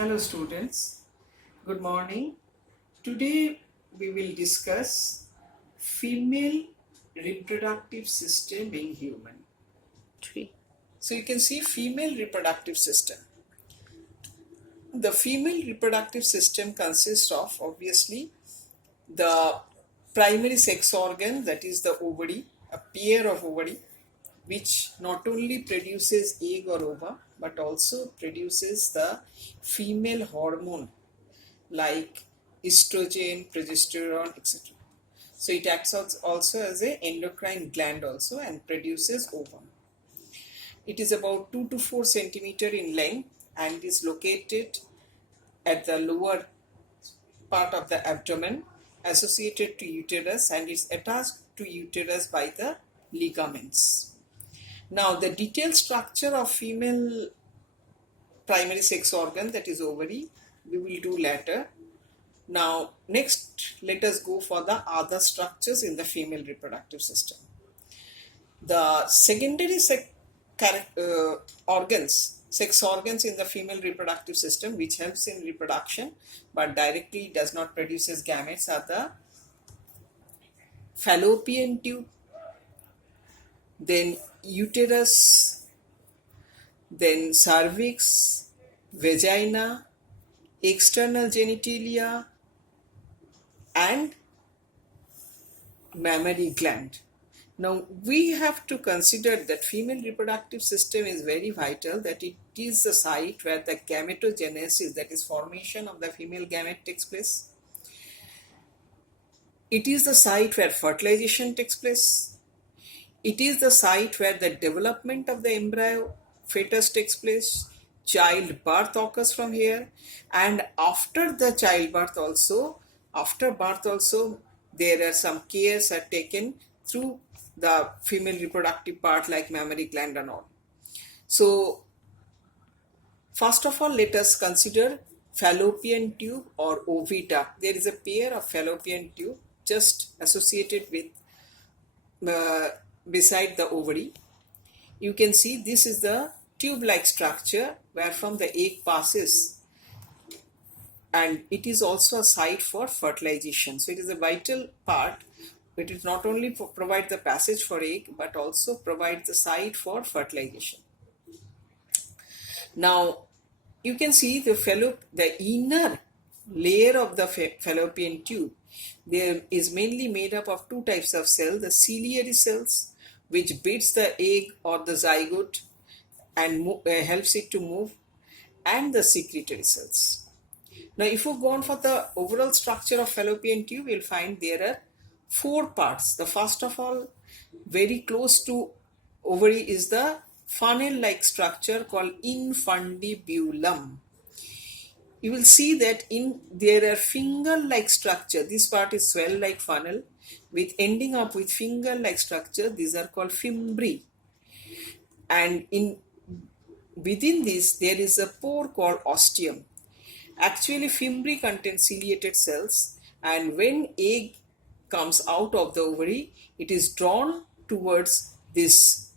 Hello students, good morning. Today we will discuss female reproductive system in human. So you can see female reproductive system. The female reproductive system consists of obviously the primary sex organ, that is the ovary, a pair of ovary which not only produces egg or ova but also produces the female hormone like estrogen, progesterone, etc. So it acts also as an endocrine gland also and produces ovum. It is about 2 to 4 centimeter in length and is located at the lower part of the abdomen, associated to uterus, and is attached to uterus by the ligaments. Now the detailed structure of female primary sex organ, that is ovary, we will do later. Now next let us go for the other structures in the female reproductive system. The secondary sex organs in the female reproductive system which helps in reproduction but directly does not produces gametes are the fallopian tube, then uterus, then cervix, vagina, external genitalia and mammary gland. Now we have to consider that female reproductive system is very vital, that it is the site where the gametogenesis, that is formation of the female gamete, takes place. It is the site where fertilization takes place. It is the site where the development of the embryo fetus takes place. Childbirth occurs from here, and after the childbirth also, after birth also, there are some cares are taken through the female reproductive part like mammary gland and all. So first of all, let us consider fallopian tube or oviduct. There is a pair of fallopian tube just associated with beside the ovary. You can see this is the tube-like structure where from the egg passes, and it is also a site for fertilization. So it is a vital part. It is not only provide the passage for egg but also provide the site for fertilization. Now you can see the inner layer of the fallopian tube there is mainly made up of two types of cells: the ciliary cells, which beats the egg or the zygote and helps it to move, and the secretory cells. Now if you go on for the overall structure of fallopian tube, you'll find there are 4 parts. The first of all, very close to ovary, is the funnel-like structure called infundibulum. You will see that there are finger-like structure. This part is swell like funnel with ending up with finger-like structure. These are called fimbriae. And within this there is a pore called ostium. Actually fimbriae contain ciliated cells, and when egg comes out of the ovary, it is drawn towards this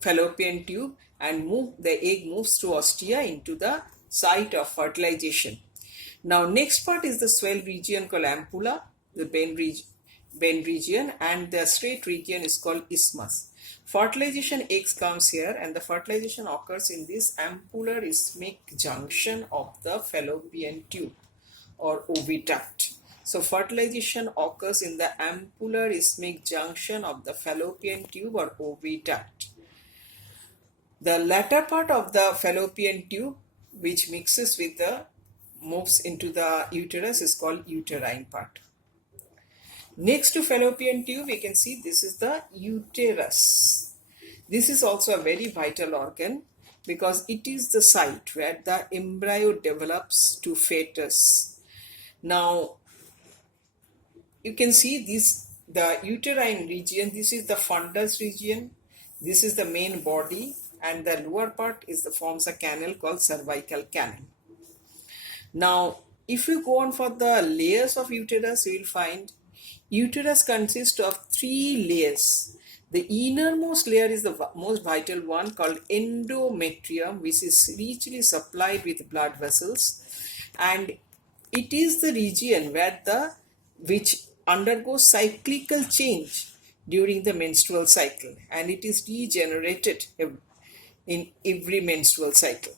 fallopian tube and the egg moves through ostia into the site of fertilization. Now next part is the swell region called ampulla, the bend region, and the straight region is called isthmus. Fertilization eggs comes here, and the fertilization occurs in this ampullar isthmic junction of the fallopian tube or oviduct. So fertilization occurs in the ampullar isthmic junction of the fallopian tube or oviduct. The latter part of the fallopian tube, which moves into the uterus, is called uterine part. Next to fallopian tube, we can see this is the uterus. This is also a very vital organ because it is the site where the embryo develops to fetus. Now you can see the uterine region. This is the fundus region. This is the main body, and the lower part forms a canal called cervical canal. Now if you go on for the layers of uterus, you will find uterus consists of 3 layers. The innermost layer is the most vital one, called endometrium, which is richly supplied with blood vessels, and it is the region which undergoes cyclical change during the menstrual cycle, and it is regenerated in every menstrual cycle.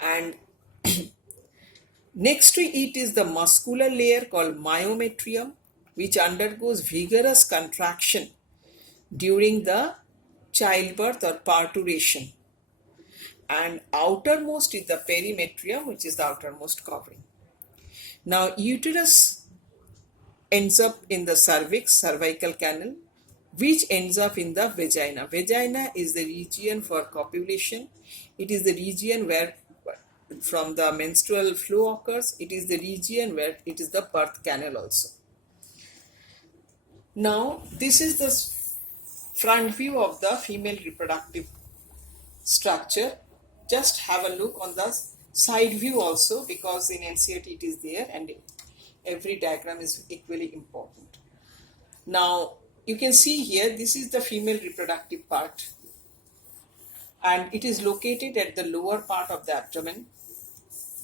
And next to it is the muscular layer called myometrium, which undergoes vigorous contraction during the childbirth or parturition. And outermost is the perimetrium, which is the outermost covering. Now, uterus ends up in the cervix, cervical canal, which ends up in the vagina. Vagina is the region for copulation. It is the region where from the menstrual flow occurs. It is the region where it is the birth canal also. Now, this is the front view of the female reproductive structure. Just have a look on the side view also, because in NCERT it is there and every diagram is equally important. Now, you can see here, this is the female reproductive part, and it is located at the lower part of the abdomen.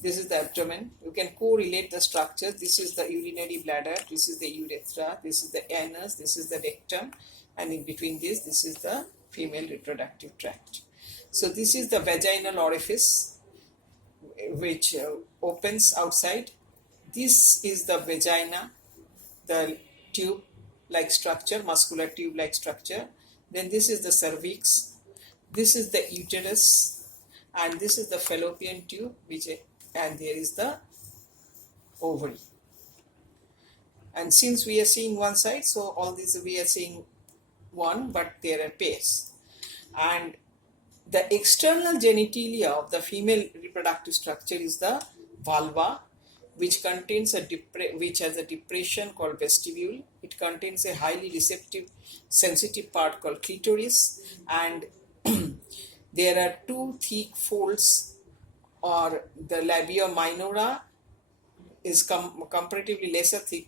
This is the abdomen. You can correlate the structure. This is the urinary bladder, this is the urethra, this is the anus, this is the rectum, and in between this is the female reproductive tract. So this is the vaginal orifice which opens outside. This is the vagina, the tube-like structure, muscular tube-like structure. Then this is the cervix, this is the uterus, and this is the fallopian tube, and there is the ovary. And since we are seeing one side, so all these we are seeing one, but there are pairs. And the external genitalia of the female reproductive structure is the vulva, which contains which has a depression called vestibule. It contains a highly receptive, sensitive part called clitoris, and there are two thick folds, or the labia minora is comparatively lesser thick,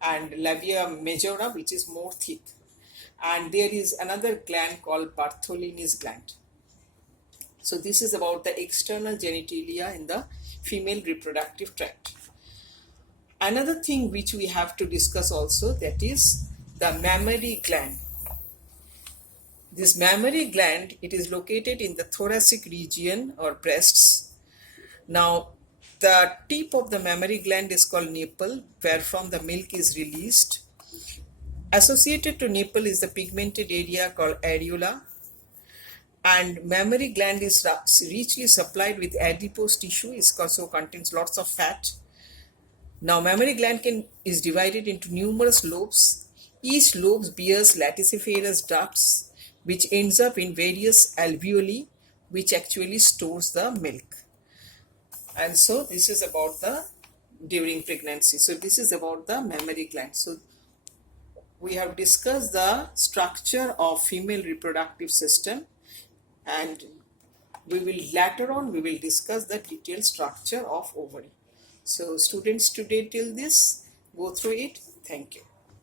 and labia majora, which is more thick. And there is another gland called Bartholini's gland. So this is about the external genitalia in the female reproductive tract. Another thing which we have to discuss also, that is the mammary gland. This mammary gland, it is located in the thoracic region or breasts. Now, the tip of the mammary gland is called nipple, wherefrom the milk is released. Associated to nipple is the pigmented area called areola. And mammary gland is richly supplied with adipose tissue. It also contains lots of fat. Now, mammary gland is divided into numerous lobes. Each lobe bears latissiferous ducts, which ends up in various alveoli, which actually stores the milk. And so this is about during pregnancy. So this is about the mammary gland. So we have discussed the structure of female reproductive system, and later on we will discuss the detailed structure of ovary. So students, today till this, go through it. Thank you.